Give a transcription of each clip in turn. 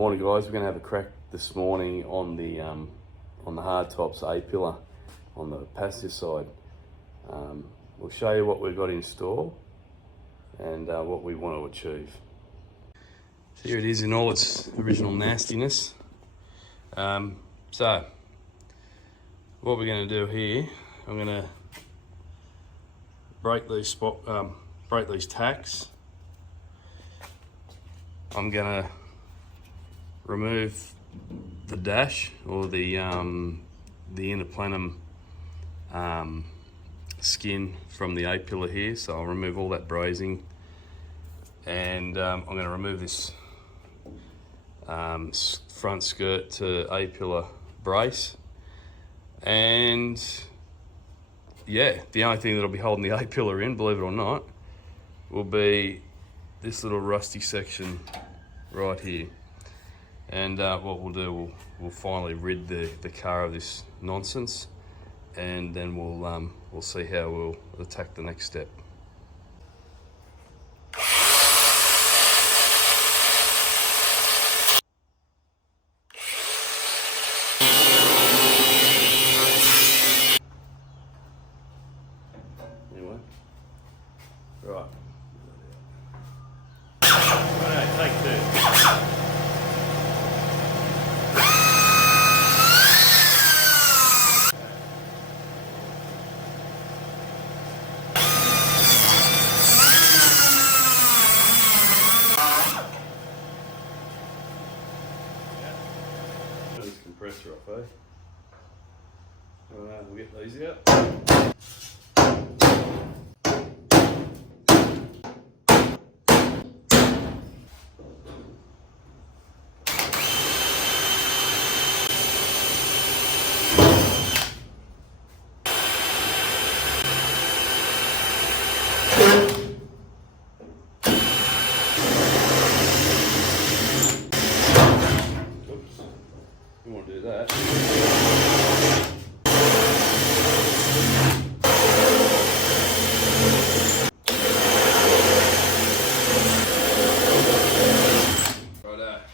Morning guys, we're going to have a crack this morning on the hard tops A-pillar on the passenger side. We'll show you what we've got in store and what we want to achieve. So here it is in all its original nastiness. So what we're going to do here, I'm going to break these tacks. I'm going to remove the dash or the inner plenum skin from the A-pillar here. So I'll remove all that brazing, and I'm going to remove this front skirt to A-pillar brace, and yeah, the only thing that'll be holding the A-pillar in, believe it or not, will be this little rusty section right here. And what we'll do, we'll finally rid the car of this nonsense, and then we'll see how we'll attack the next step. Anyway, right. Alright, take two. This compressor off, eh? Alright, we'll get these out. Oops, you want to do that.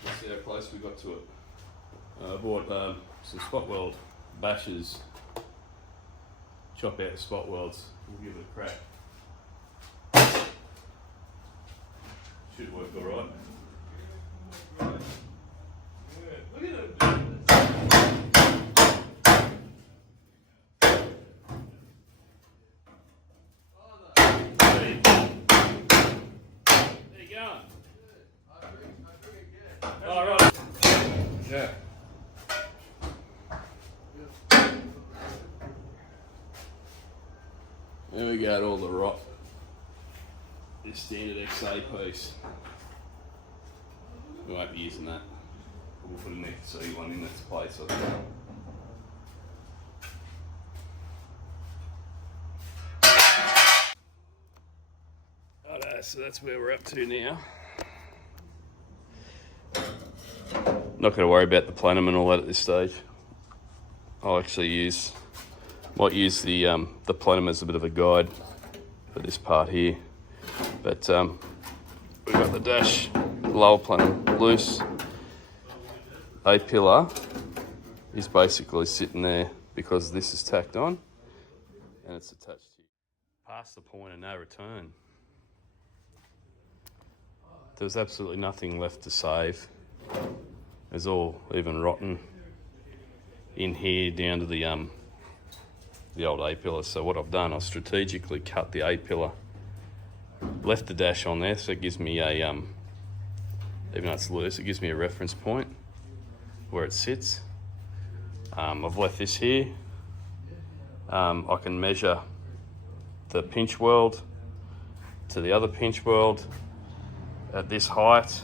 Let's see how close we got to it. I bought some spot weld bashers. Chop out the spot welds. We'll give it a crack. Should work all right. Look at it. There you go. All right. Yeah. There we got all the rot. This standard XA piece. We won't be using that. We'll put a next C one in its place. I think. Righto, so that's where we're up to now. Not going to worry about the plenum and all that at this stage. I'll actually might use the plenum as a bit of a guide for this part here. But we've got the dash, lower plenum loose. A-pillar is basically sitting there because this is tacked on and it's attached here. Past the point of no return. There's absolutely nothing left to save. It's all even rotten in here down to the old A-pillar. So what I've done, I've strategically cut the A-pillar, left the dash on there, so it gives me a, even though it's loose, it gives me a reference point where it sits. I've left this here. I can measure the pinch weld to the other pinch weld at this height,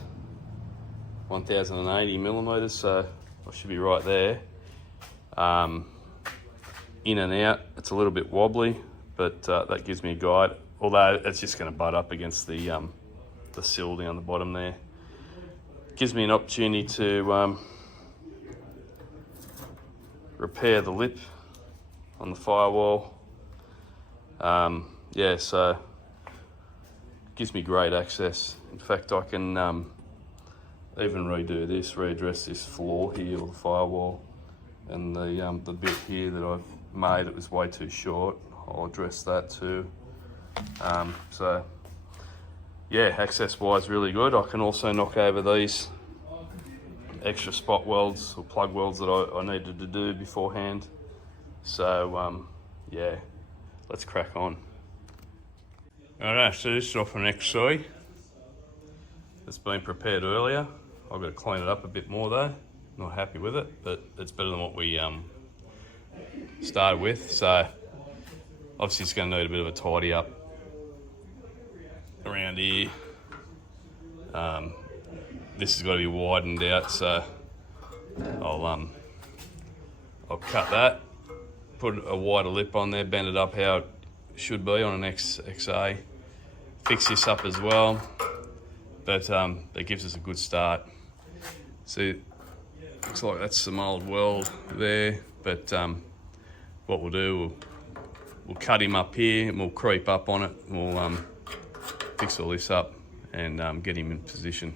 1080 millimeters, so I should be right there. In and out, it's a little bit wobbly, but that gives me a guide, although it's just going to butt up against the sill down the bottom there. Gives me an opportunity to repair the lip on the firewall. Yeah, so gives me great access. In fact, I can even redo this, readdress this floor here, or the firewall, and the bit here that I've made, it was way too short. I'll address that too. So yeah, access wise really good. I can also knock over these extra spot welds or plug welds that I needed to do beforehand. So yeah, let's crack on. Alright, so this is off an XC. It's been prepared earlier. I've got to clean it up a bit more though. Not happy with it, but it's better than what we started with. So obviously it's going to need a bit of a tidy up around here. This has got to be widened out, so I'll cut that, put a wider lip on there, bend it up how it should be on an XA. Fix this up as well, but that gives us a good start. See, looks like that's some old weld there, but what we'll do, we'll cut him up here and we'll creep up on it. We'll fix all this up and get him in position.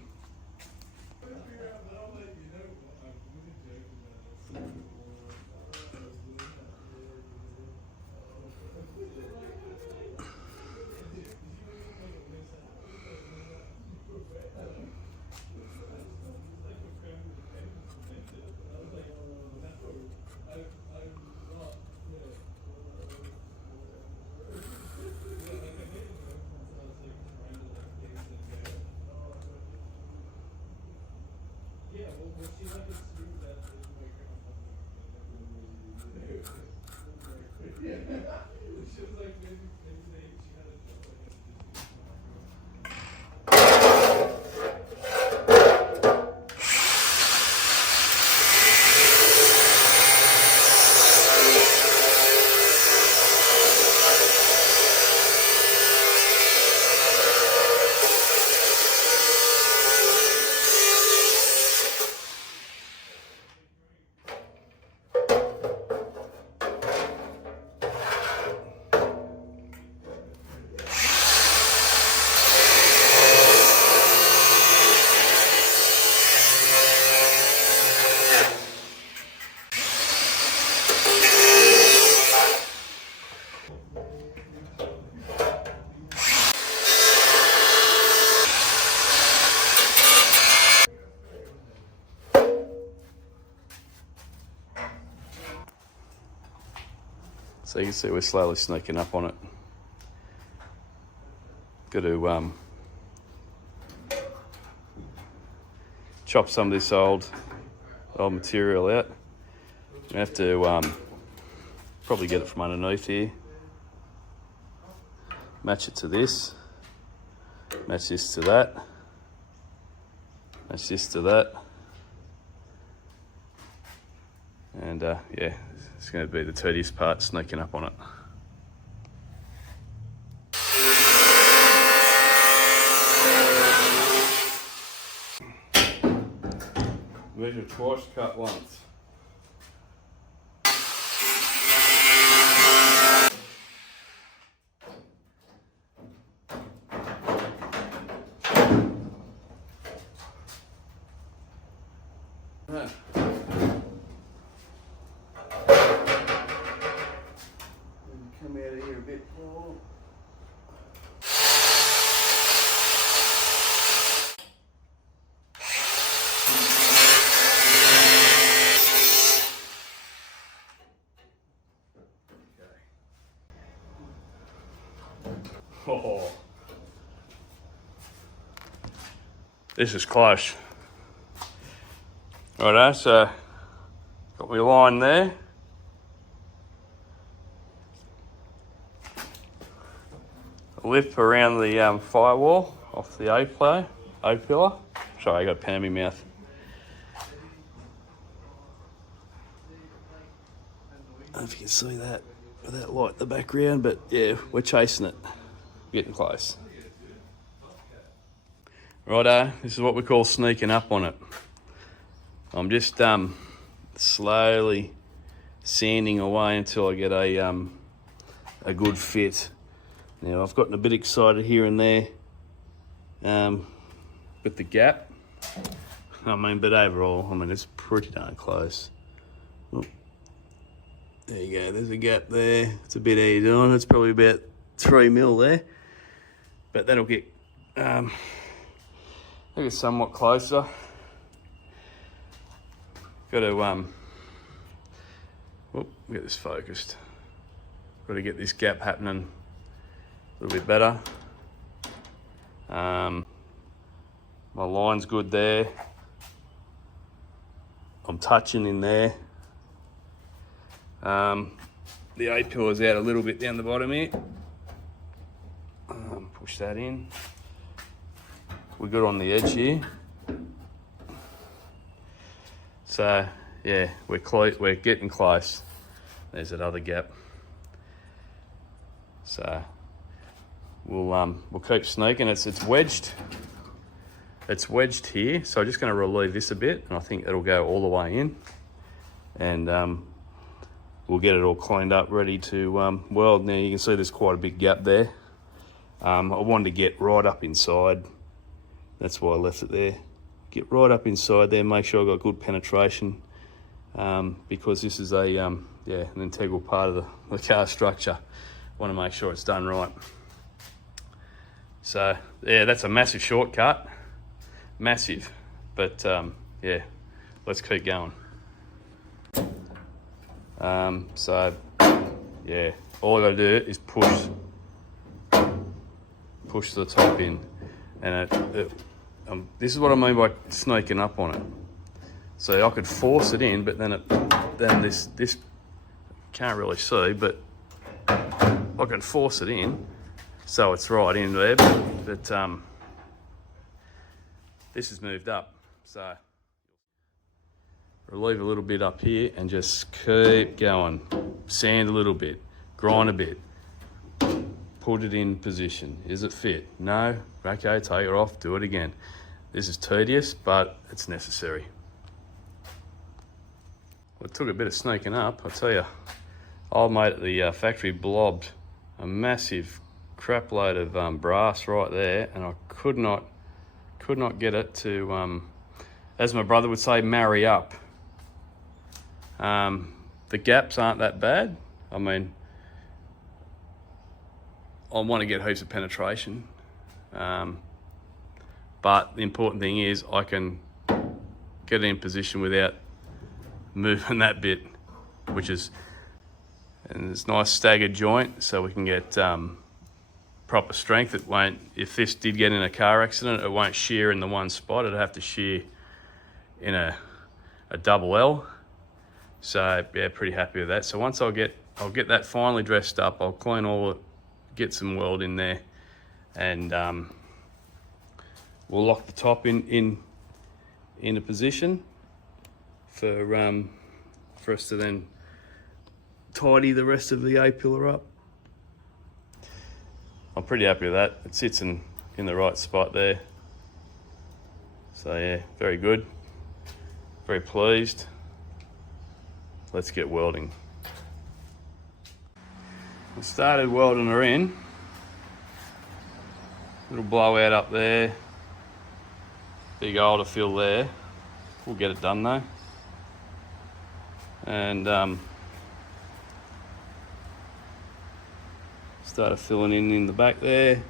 So you can see we're slowly sneaking up on it. Got to chop some of this old material out. We have to probably get it from underneath here. Match it to this. Match this to that. Match this to that. And yeah, it's going to be the tedious part, sneaking up on it. Measure twice, cut once. Right. Come out of here a bit more. Oh, this is close. Righto, so got my line there. A lip around the firewall off the O pillar. Sorry, I got a pen in my mouth. I don't know if you can see that with that light in the background, but yeah, we're chasing it. Getting close. Righto, this is what we call sneaking up on it. I'm just slowly sanding away until I get a good fit. Now I've gotten a bit excited here and there with the gap. I mean, but overall, I mean, it's pretty darn close. Oh, there you go, there's a gap there. It's a bit easy on, it's probably about 3 mil there. But that'll get, I think it's somewhat closer. Got to, get this focused. Got to get this gap happening a little bit better. My line's good there. I'm touching in there. The A-pillar's out a little bit down the bottom here. Push that in. We're good on the edge here. So yeah, we're getting close. There's that other gap. So we'll keep sneaking. It's wedged. It's wedged here, so I'm just going to relieve this a bit, and I think it'll go all the way in, and we'll get it all cleaned up, ready to weld. Now you can see there's quite a big gap there. I wanted to get right up inside. That's why I left it there. Get right up inside there, make sure I got good penetration, because this is an integral part of the car structure. Want to make sure it's done right. So yeah, that's a massive shortcut. Massive, but yeah, let's keep going. So yeah, all I gotta do is push the top in, and this is what I mean by sneaking up on it. So I could force it in, but then this can't really see, but I can force it in, so it's right in there, but this has moved up, so relieve a little bit up here and just keep going. Sand a little bit, grind a bit, put it in position. Is it fit? No? Okay, take it off, do it again. This is tedious, but it's necessary. Well, it took a bit of sneaking up, I tell you. Old mate at the factory blobbed a massive crap load of brass right there, and I could not get it to, as my brother would say, marry up. The gaps aren't that bad. I mean, I want to get heaps of penetration, but the important thing is I can get it in position without moving that bit, and it's nice staggered joint, so we can get proper strength. It won't, if this did get in a car accident, it won't shear in the one spot. It'll have to shear in a double L. So yeah, pretty happy with that. So once I'll get that finally dressed up, I'll clean all it, get some weld in there, and we'll lock the top into position for us to then tidy the rest of the A-pillar up. I'm pretty happy with that. It sits in the right spot there. So yeah, very good. Very pleased. Let's get welding. I started welding her in. Little blowout up there. Big hole to fill there. We'll get it done though. And started filling in the back there.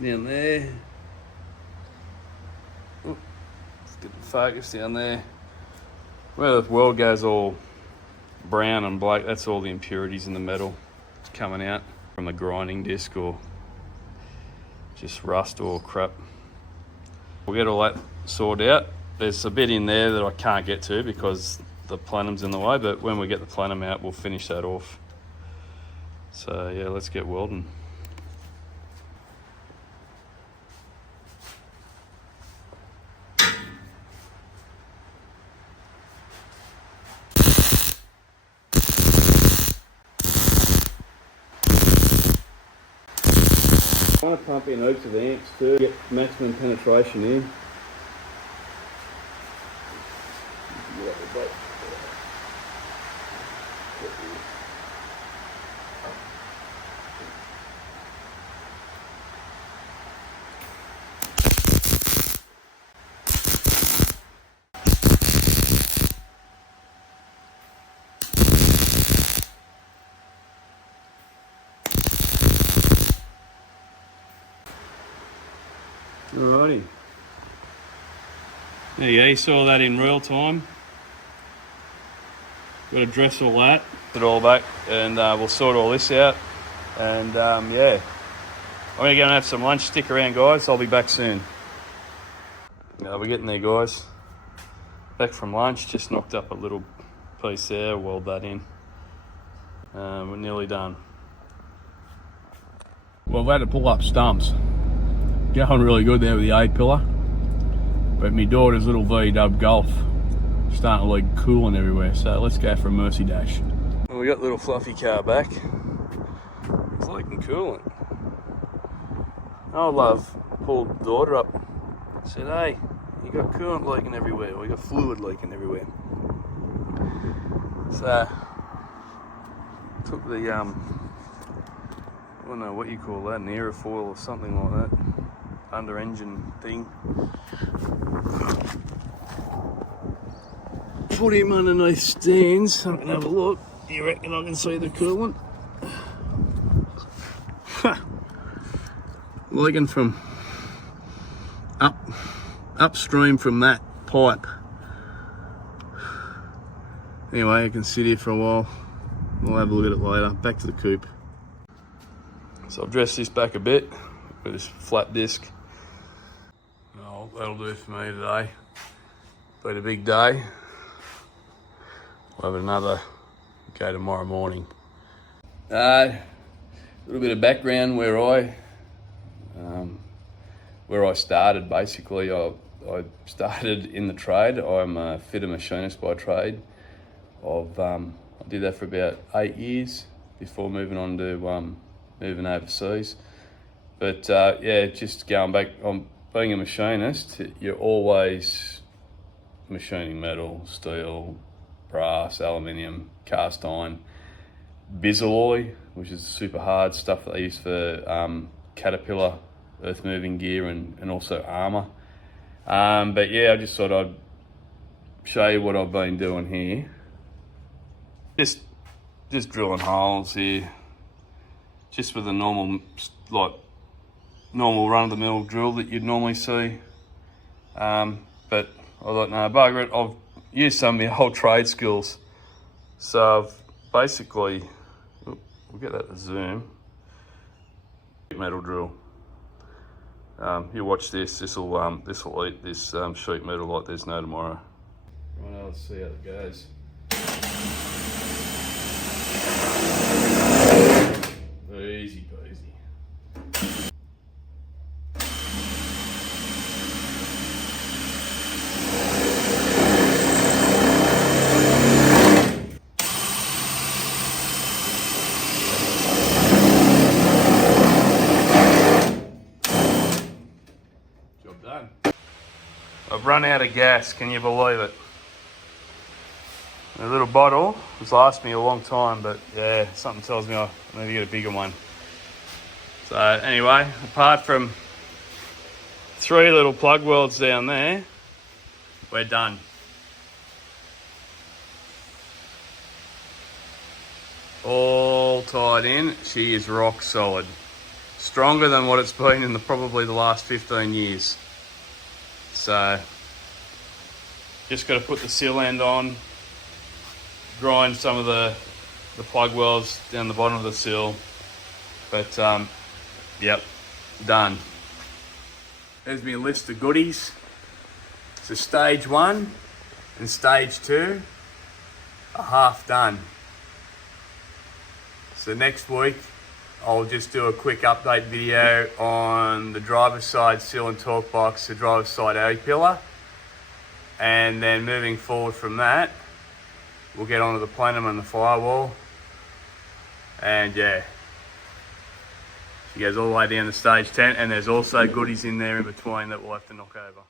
Down there. Ooh, let's get the focus down there. Where the weld goes all brown and black, that's all the impurities in the metal. It's coming out from a grinding disc or just rust or crap. We'll get all that sorted out. There's a bit in there that I can't get to because the plenum's in the way, but when we get the plenum out, we'll finish that off. So yeah, let's get welding. I want to pump in heaps of amps to get maximum penetration in. Alrighty. There you go, you saw that in real time. Got to dress all that. Put it all back and we'll sort all this out. And yeah, I'm going to go and have some lunch. Stick around, guys. I'll be back soon. We're getting there, guys. Back from lunch. Just knocked up a little piece there. Weld that in. We're nearly done. Well, I've had to pull up stumps. Going really good there with the A-pillar. But my daughter's little V-dub Golf starting to leak coolant everywhere. So let's go for a Mercy Dash. Well, we got the little fluffy car back. It's leaking coolant. Oh, love. Pulled the daughter up. Said, hey, you got coolant leaking everywhere. We got fluid leaking everywhere. So, took the, I don't know what you call that, an aerofoil or something like that. Under engine thing. Put him underneath stands. I can have a look. You reckon I can see the coolant? Leaking from upstream from that pipe. Anyway, I can sit here for a while. We'll have a look at it later. Back to the coupe. So I've dressed this back a bit with this flat disc. Oh, that'll do for me today. Been a big day. We'll have another go tomorrow morning. A little bit of background where I started. Basically, I started in the trade. I'm a fitter machinist by trade. I did that for about 8 years before moving on to moving overseas. But yeah, just going back on being a machinist, you're always machining metal, steel, brass, aluminium, cast iron, bisalloy, which is super hard stuff that they use for Caterpillar earth moving gear and also armour. But yeah, I just thought I'd show you what I've been doing here. Just drilling holes here, just with a normal run-of-the-mill drill that you'd normally see. But I thought, no, bugger it, I've used some of my old trade skills. So I've basically, we'll get that to zoom, metal drill. You watch this, this'll eat this sheet metal like there's no tomorrow. Right now, let's see how it goes. Easy peasy. Job done. I've run out of gas, can you believe it? A little bottle has lasted me a long time, but yeah, something tells me I need to get a bigger one. So anyway, apart from 3 little plug welds down there, we're done. All tied in. She is rock solid. Stronger than what it's been in probably the last 15 years. So just got to put the seal end on, grind some of the plug welds down the bottom of the sill, but yep, done. There's my list of goodies. So stage 1 and stage 2 are half done. So next week I'll just do a quick update video on the driver's side sill and torque box, the driver's side A-pillar, and then moving forward from that we'll get onto the plenum and the firewall. And yeah, she goes all the way down to stage 10, and there's also goodies in there in between that we'll have to knock over.